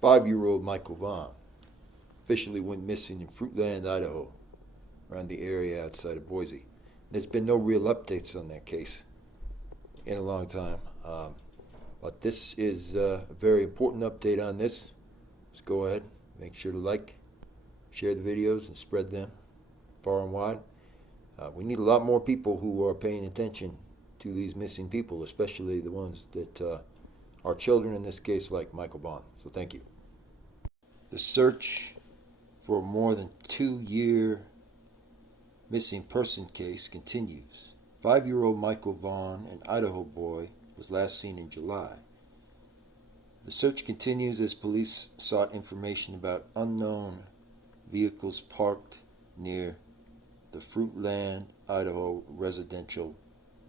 Five-year-old Michael Vaughn officially went missing in Fruitland, Idaho, around the area outside of Boise. There's been no real updates on that case in a long time. But this is a very important update on this. Let's go ahead, make sure to like, share the videos, and spread them far and wide. We need a lot more people who are paying attention to these missing people, especially the ones that are children in this case, like Michael Vaughn. So thank you. The search for a more than 2-year missing person case continues. 5-year-old Michael Vaughn, an Idaho boy, was last seen in July. The search continues as police sought information about unknown vehicles parked near the Fruitland Idaho residential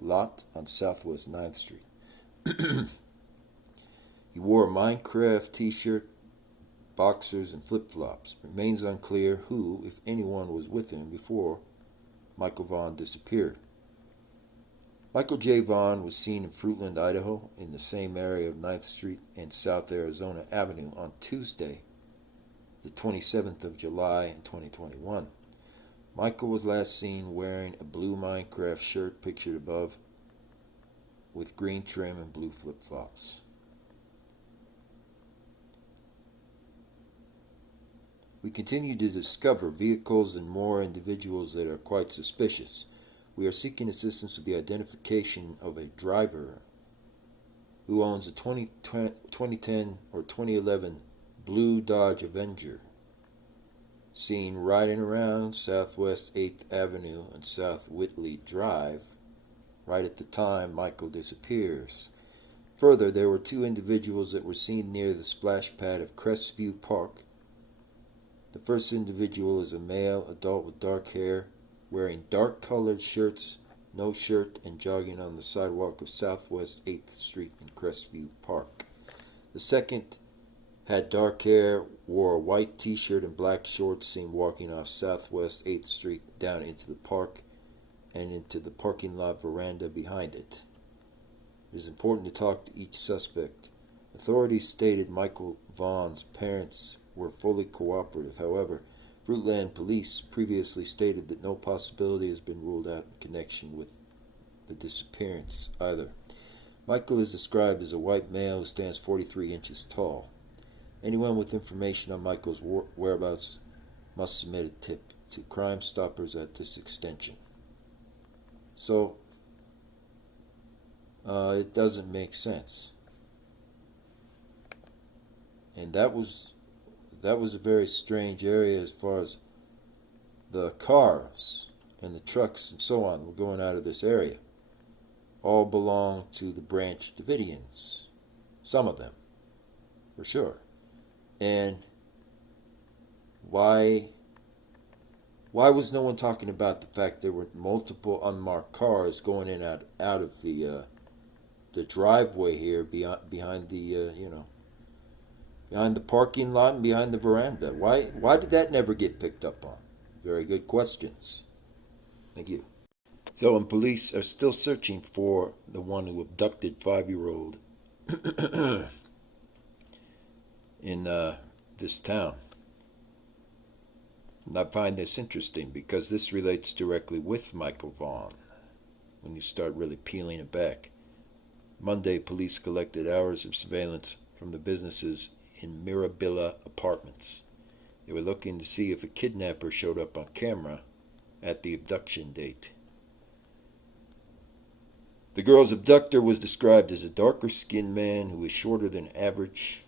lot on Southwest 9th Street. He wore a Minecraft t-shirt, boxers, and flip-flops. It remains unclear who, if anyone, was with him before Michael Vaughn disappeared. Michael J. Vaughn was seen in Fruitland, Idaho, in the same area of 9th Street and South Arizona Avenue on Tuesday, the 27th of July in 2021. Michael was last seen wearing a blue Minecraft shirt pictured above with green trim and blue flip-flops. We continue to discover vehicles and more individuals that are quite suspicious. We are seeking assistance with the identification of a driver who owns a 2010 or 2011 blue Dodge Avenger, seen riding around Southwest 8th Avenue and South Whitley Drive right at the time Michael disappears. Further, there were 2 individuals that were seen near the splash pad of Crestview Park. The first individual is a male adult with dark hair, wearing dark-colored shirts, no shirt, and jogging on the sidewalk of Southwest 8th Street in Crestview Park. The second had dark hair, wore a white t-shirt and black shorts, seen walking off Southwest 8th Street down into the park and into the parking lot veranda behind it. It is important to talk to each suspect. Authorities stated Michael Vaughn's parents were fully cooperative. However, Fruitland police previously stated that no possibility has been ruled out in connection with the disappearance either. Michael is described as a white male who stands 43 inches tall. Anyone with information on Michael's whereabouts must submit a tip to Crime Stoppers at this extension. So, it doesn't make sense. And that was a very strange area as far as the cars and the trucks and so on were going out of this area. All belong to the Branch Davidians. Some of them, for sure. And why was no one talking about the fact there were multiple unmarked cars going in and out of the driveway here behind the behind the parking lot and behind the veranda? Why did that never get picked up on? Very good questions. Thank you. So, and police are still searching for the one who abducted 5-year-old in this town. And I find this interesting because this relates directly with Michael Vaughn when you start really peeling it back. Monday, police collected hours of surveillance from the businesses in Mirabilla Apartments. They were looking to see if a kidnapper showed up on camera at the abduction date. The girl's abductor was described as a darker-skinned man who was shorter than average,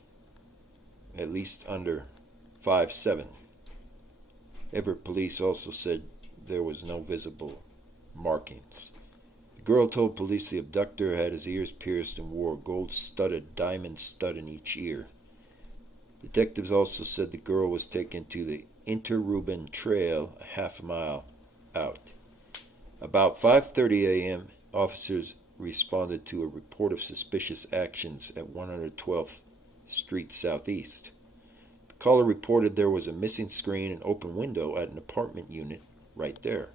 at least under 5'7". Everett police also said there was no visible markings. The girl told police the abductor had his ears pierced and wore a gold-studded diamond stud in each ear. Detectives also said the girl was taken to the Appalachian Trail a half mile out. About 5:30 a.m., officers responded to a report of suspicious actions at 112th Street Southeast. The caller reported there was a missing screen and open window at an apartment unit right there.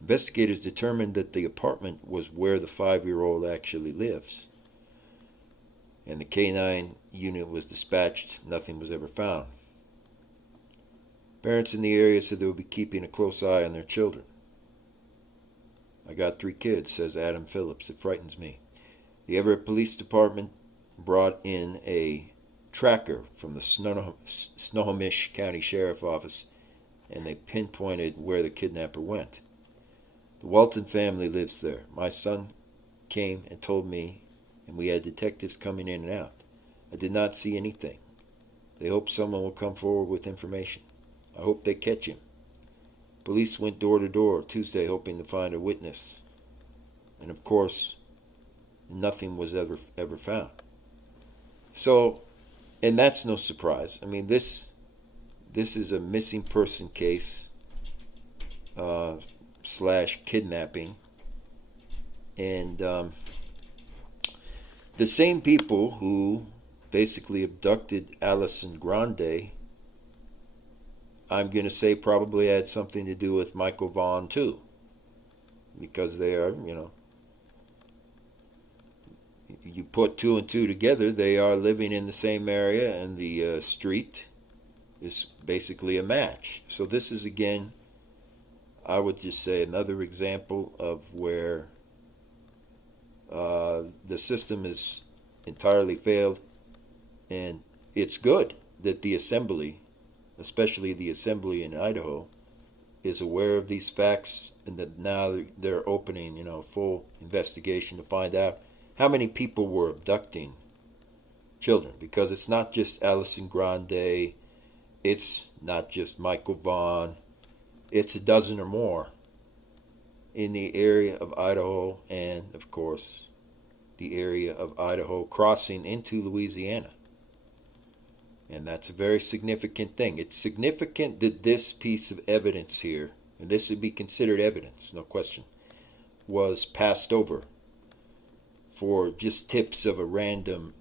Investigators determined that the apartment was where the 5-year-old actually lives. and the K-9 unit was dispatched. Nothing was ever found. Parents in the area said they would be keeping a close eye on their children. I got 3 kids, says Adam Phillips. It frightens me. The Everett Police Department brought in a tracker from the Snohomish County Sheriff's Office, and they pinpointed where the kidnapper went. The Walton family lives there. My son came and told me, and we had detectives coming in and out. I did not see anything. They hope someone will come forward with information. I hope they catch him. Police went door to door Tuesday hoping to find a witness. And of course, nothing was ever found. So, and that's no surprise. I mean, this is a missing person case / kidnapping. And the same people who basically abducted Allison Grande, I'm going to say probably had something to do with Michael Vaughn too. Because they are, you put 2 and 2 together, they are living in the same area, and the street is basically a match. So this is, again, I would just say another example of where the system is entirely failed, and it's good that the assembly, especially the assembly in Idaho, is aware of these facts, and that now they're opening, full investigation to find out how many people were abducting children. Because it's not just Allison Grande, it's not just Michael Vaughn, it's a dozen or more in the area of Idaho, and of course the area of Idaho crossing into Louisiana. And that's a very significant thing. It's significant that this piece of evidence here, and this would be considered evidence, no question, was passed over for just tips of a random,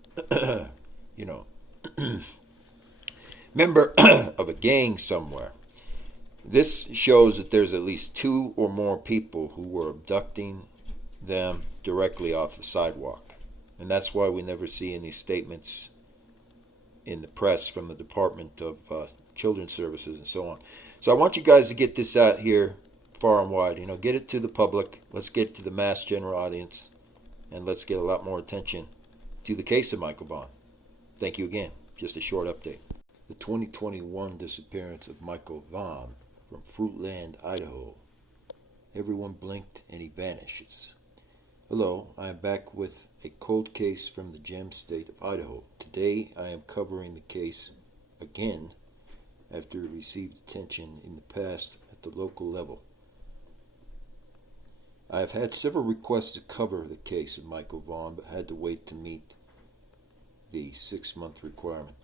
member of a gang somewhere. This shows that there's at least 2 or more people who were abducting them directly off the sidewalk. And that's why we never see any statements in the press from the Department of Children's Services and so on. So I want you guys to get this out here far and wide. Get it to the public. Let's get it to the mass general audience. And let's get a lot more attention to the case of Michael Vaughn. Thank you again. Just a short update. The 2021 disappearance of Michael Vaughn from Fruitland, Idaho. Everyone blinked and he vanishes. Hello, I am back with a cold case from the gem state of Idaho. Today I am covering the case again after it received attention in the past at the local level. I have had several requests to cover the case of Michael Vaughn, but had to wait to meet the 6-month requirement.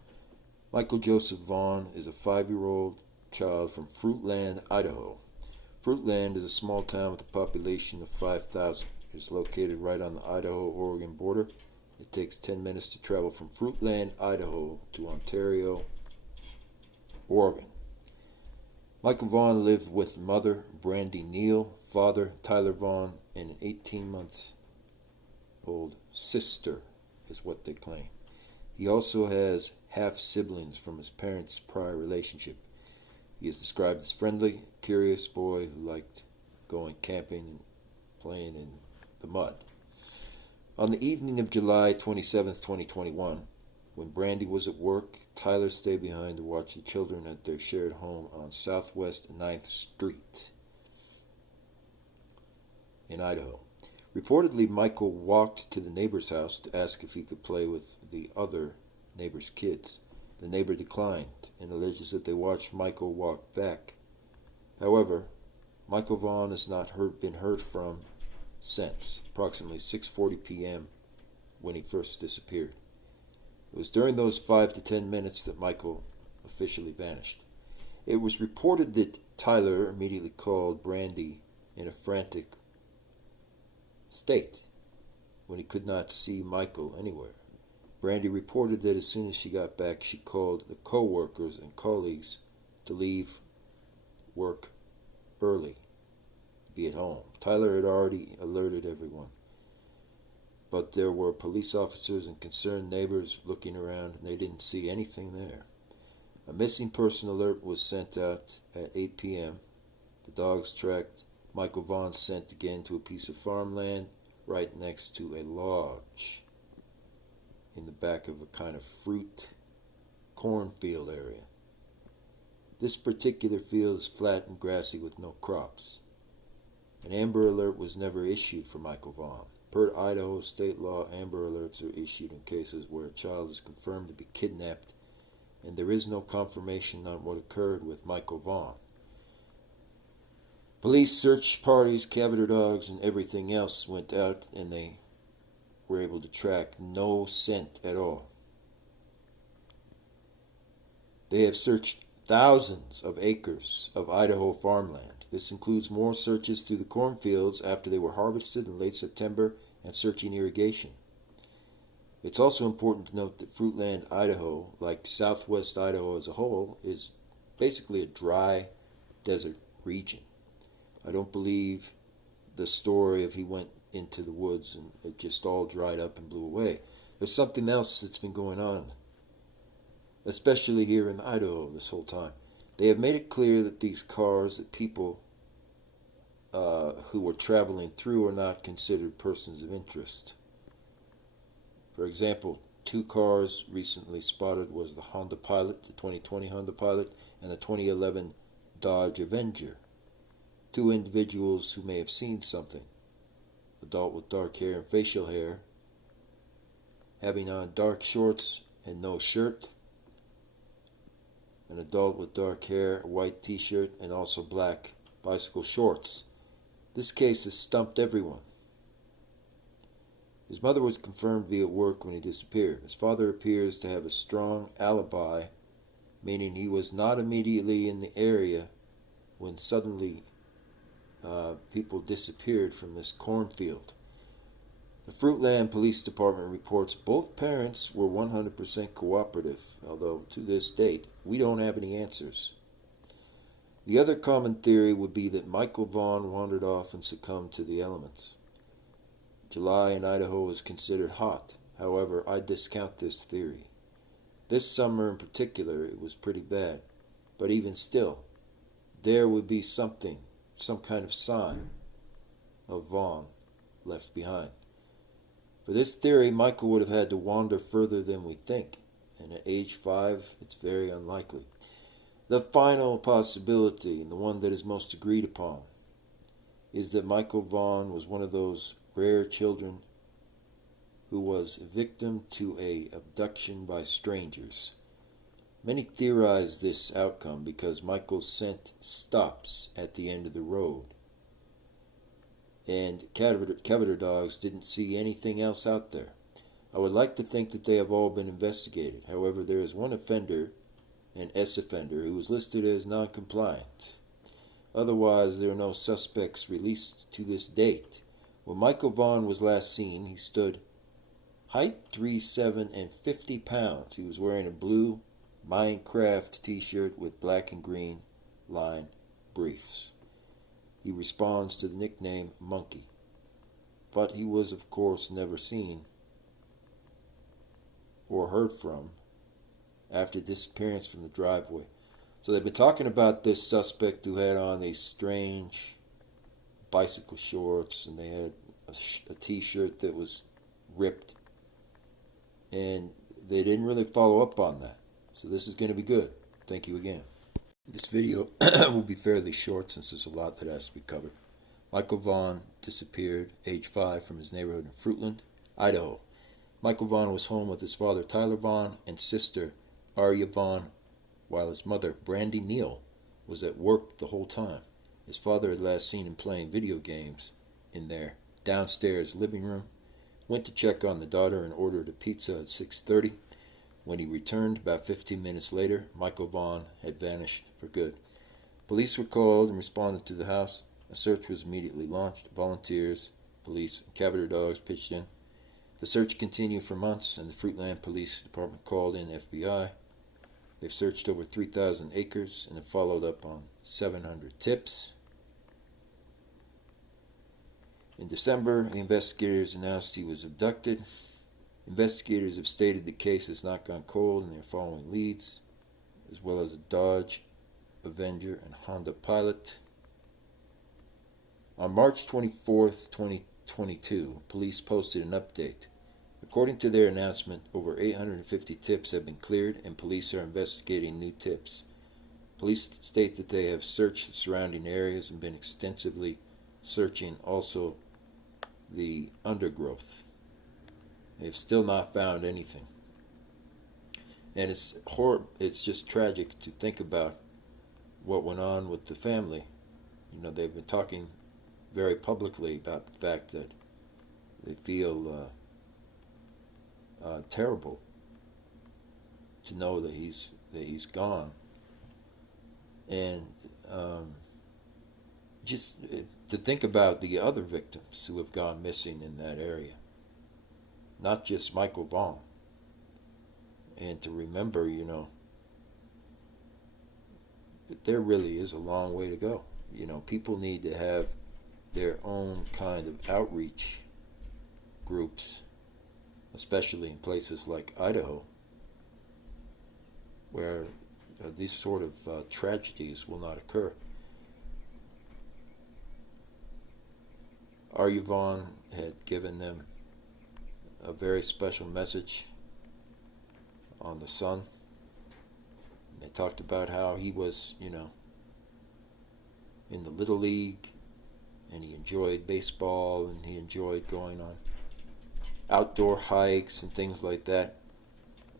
Michael Joseph Vaughn is a 5-year-old child from Fruitland, Idaho. Fruitland is a small town with a population of 5,000. It is located right on the Idaho-Oregon border. It takes 10 minutes to travel from Fruitland, Idaho to Ontario, Oregon. Michael Vaughn lived with mother Brandy Neal, father Tyler Vaughn, and an 18-month-old sister, is what they claim. He also has half-siblings from his parents' prior relationship. He is described as friendly, curious boy who liked going camping and playing in the mud. On the evening of July 27, 2021, when Brandy was at work, Tyler stayed behind to watch the children at their shared home on Southwest 9th Street in Idaho. Reportedly, Michael walked to the neighbor's house to ask if he could play with the other neighbor's kids. The neighbor declined and alleges that they watched Michael walk back. However, Michael Vaughn has not been heard from since approximately 6:40 p.m. when he first disappeared. It was during those 5 to 10 minutes that Michael officially vanished. It was reported that Tyler immediately called Brandy in a frantic state when he could not see Michael anywhere. Brandy reported that as soon as she got back, she called the co-workers and colleagues to leave work early, be at home. Tyler had already alerted everyone. but there were police officers and concerned neighbors looking around, and they didn't see anything there. A missing person alert was sent out at 8 p.m. The dogs tracked Michael Vaughn's scent again to a piece of farmland right next to a lodge in the back of a kind of fruit cornfield area. This particular field is flat and grassy with no crops. An Amber Alert was never issued for Michael Vaughn. Per Idaho state law, Amber Alerts are issued in cases where a child is confirmed to be kidnapped and there is no confirmation on what occurred with Michael Vaughn. Police search parties, caviter dogs, and everything else went out, and they were able to track no scent at all. They have searched thousands of acres of Idaho farmland. This includes more searches through the cornfields after they were harvested in late September and searching irrigation. It's also important to note that Fruitland, Idaho, like southwest Idaho as a whole, is basically a dry desert region. I don't believe the story of he went into the woods and it just all dried up and blew away. There's something else that's been going on, especially here in Idaho this whole time. They have made it clear that these cars that people who were traveling through are not considered persons of interest. For example, 2 cars recently spotted was the Honda Pilot, the 2020 Honda Pilot, and the 2011 Dodge Avenger. 2 individuals who may have seen something. Adult with dark hair and facial hair, having on dark shorts and no shirt. An adult with dark hair, a white t-shirt, and also black bicycle shorts. This case has stumped everyone. His mother was confirmed to be at work when he disappeared. His father appears to have a strong alibi, meaning he was not immediately in the area when suddenly people disappeared from this cornfield. The Fruitland Police Department reports both parents were 100% cooperative, although to this date, we don't have any answers. The other common theory would be that Michael Vaughn wandered off and succumbed to the elements. July in Idaho is considered hot. However, I discount this theory. This summer in particular, it was pretty bad. But even still, there would be some kind of sign of Vaughn left behind. For this theory, Michael would have had to wander further than we think, and at age 5, it's very unlikely. The final possibility, and the one that is most agreed upon, is that Michael Vaughn was one of those rare children who was a victim to an abduction by strangers. Many theorize this outcome because Michael's scent stops at the end of the road, and caviter dogs didn't see anything else out there. I would like to think that they have all been investigated. However, there is one offender, an S-offender, who is listed as non-compliant. Otherwise, there are no suspects released to this date. When Michael Vaughn was last seen, he stood height 3'7" and 50 pounds. He was wearing a blue Minecraft t-shirt with black and green line briefs. He responds to the nickname Monkey. But he was, of course, never seen or heard from after disappearance from the driveway. So they've been talking about this suspect who had on these strange bicycle shorts, and they had a t-shirt that was ripped, and they didn't really follow up on that. So this is going to be good. Thank you again. This video will be fairly short since there's a lot that has to be covered. Michael Vaughn disappeared, age 5, from his neighborhood in Fruitland, Idaho. Michael Vaughn was home with his father Tyler Vaughn and sister Arya Vaughn, while his mother Brandy Neal was at work the whole time. His father had last seen him playing video games in their downstairs living room, went to check on the daughter and ordered a pizza at 6:30. When he returned about 15 minutes later, Michael Vaughn had vanished for good. Police were called and responded to the house. A search was immediately launched. Volunteers, police, and caviter dogs pitched in. The search continued for months, and the Fruitland Police Department called in FBI. They've searched over 3,000 acres and have followed up on 700 tips. In December, the investigators announced he was abducted. Investigators have stated the case has not gone cold and they're following leads, as well as a Dodge Avenger and Honda Pilot. On March 24th, 2022, police posted an update. According to their announcement, over 850 tips have been cleared and police are investigating new tips. Police state that they have searched the surrounding areas and been extensively searching also the undergrowth. They've still not found anything. And it's horrible. It's just tragic to think about what went on with the family. They've been talking very publicly about the fact that they feel terrible to know that he's gone, and just to think about the other victims who have gone missing in that area, not just Michael Vaughn, and to remember, that there really is a long way to go. People need to have their own kind of outreach groups, especially in places like Idaho, where these sort of tragedies will not occur. R.U. Vaughn had given them a very special message on the sun. They talked about how he was, in the Little League, and he enjoyed baseball, and he enjoyed going on outdoor hikes and things like that.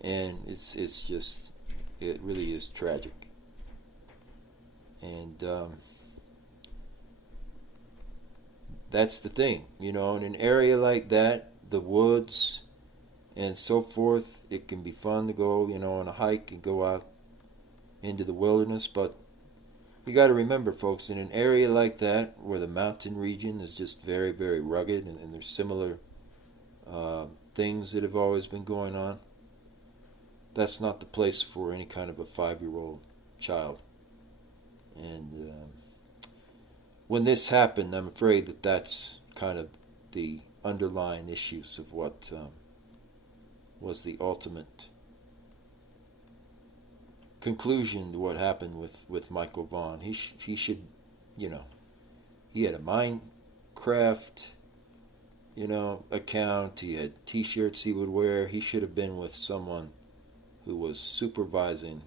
And it really is tragic. And that's the thing, in an area like that, the woods and so forth, it can be fun to go, on a hike and go out into the wilderness. But you got to remember, folks, in an area like that where the mountain region is just very, very rugged, and there's similar things that have always been going on, that's not the place for any kind of a 5-year-old child. And when this happened, I'm afraid that that's kind of the underlying issues of what was the ultimate conclusion to what happened with Michael Vaughn. He should, he had a Minecraft, account. He had T-shirts he would wear. He should have been with someone who was supervising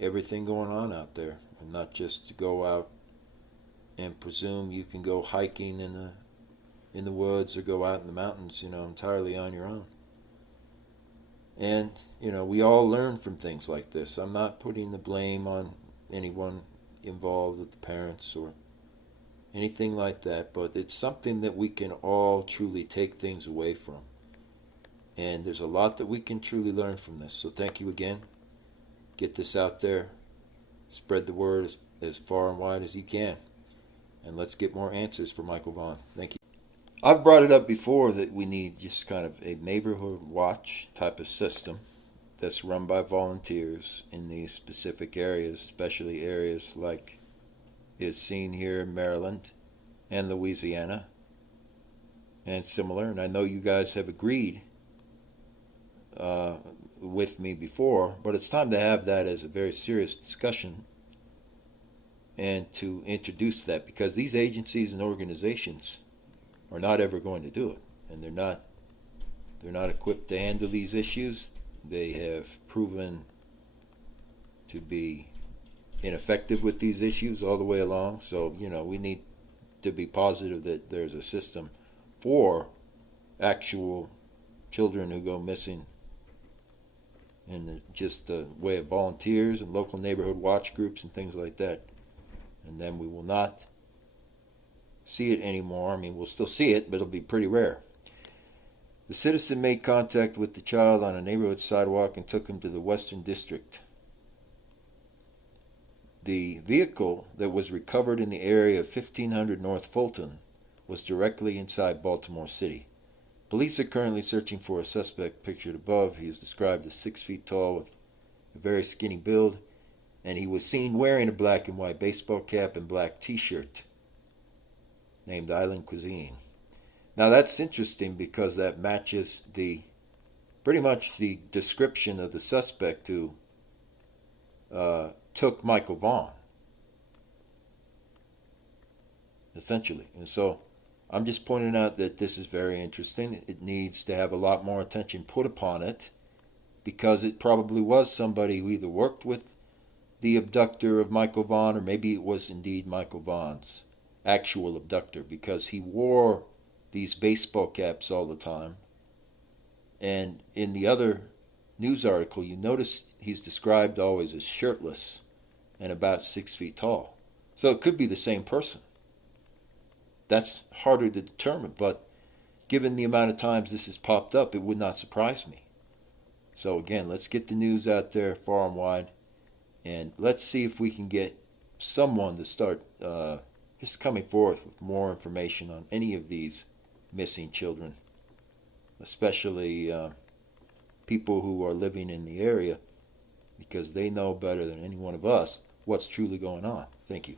everything going on out there, and not just to go out and presume you can go hiking in the woods or go out in the mountains, entirely on your own. And, we all learn from things like this. I'm not putting the blame on anyone involved with the parents or anything like that, but it's something that we can all truly take things away from. And there's a lot that we can truly learn from this. So thank you again. Get this out there. Spread the word as far and wide as you can. And let's get more answers for Michael Vaughn. Thank you. I've brought it up before that we need just kind of a neighborhood watch type of system that's run by volunteers in these specific areas, especially areas like is seen here in Maryland and Louisiana and similar. And I know you guys have agreed with me before, but it's time to have that as a very serious discussion and to introduce that, because these agencies and organizations are not ever going to do it, and they're not equipped to handle these issues. They have proven to be ineffective with these issues all the way along. So we need to be positive that there's a system for actual children who go missing, and just the way of volunteers and local neighborhood watch groups and things like that. And then we will not see it anymore. I mean, we'll still see it, but it'll be pretty rare. The citizen made contact with the child on a neighborhood sidewalk and took him to the Western District. The vehicle that was recovered in the area of 1500 North Fulton was directly inside Baltimore City. Police are currently searching for a suspect pictured above. He is described as 6 feet tall with a very skinny build, and he was seen wearing a black and white baseball cap and black t-shirt. named Island Cuisine. Now that's interesting because that matches the pretty much the description of the suspect who took Michael Vaughn, essentially. And so I'm just pointing out that this is very interesting. It needs to have a lot more attention put upon it because it probably was somebody who either worked with the abductor of Michael Vaughn or maybe it was indeed Michael Vaughn's actual abductor because he wore these baseball caps all the time. And in the other news article, you notice he's described always as shirtless and about 6 feet tall. So it could be the same person. That's harder to determine, but given the amount of times this has popped up, it would not surprise me. So again, let's get the news out there far and wide, and let's see if we can get someone to start just coming forth with more information on any of these missing children, especially people who are living in the area, because they know better than any one of us what's truly going on. Thank you.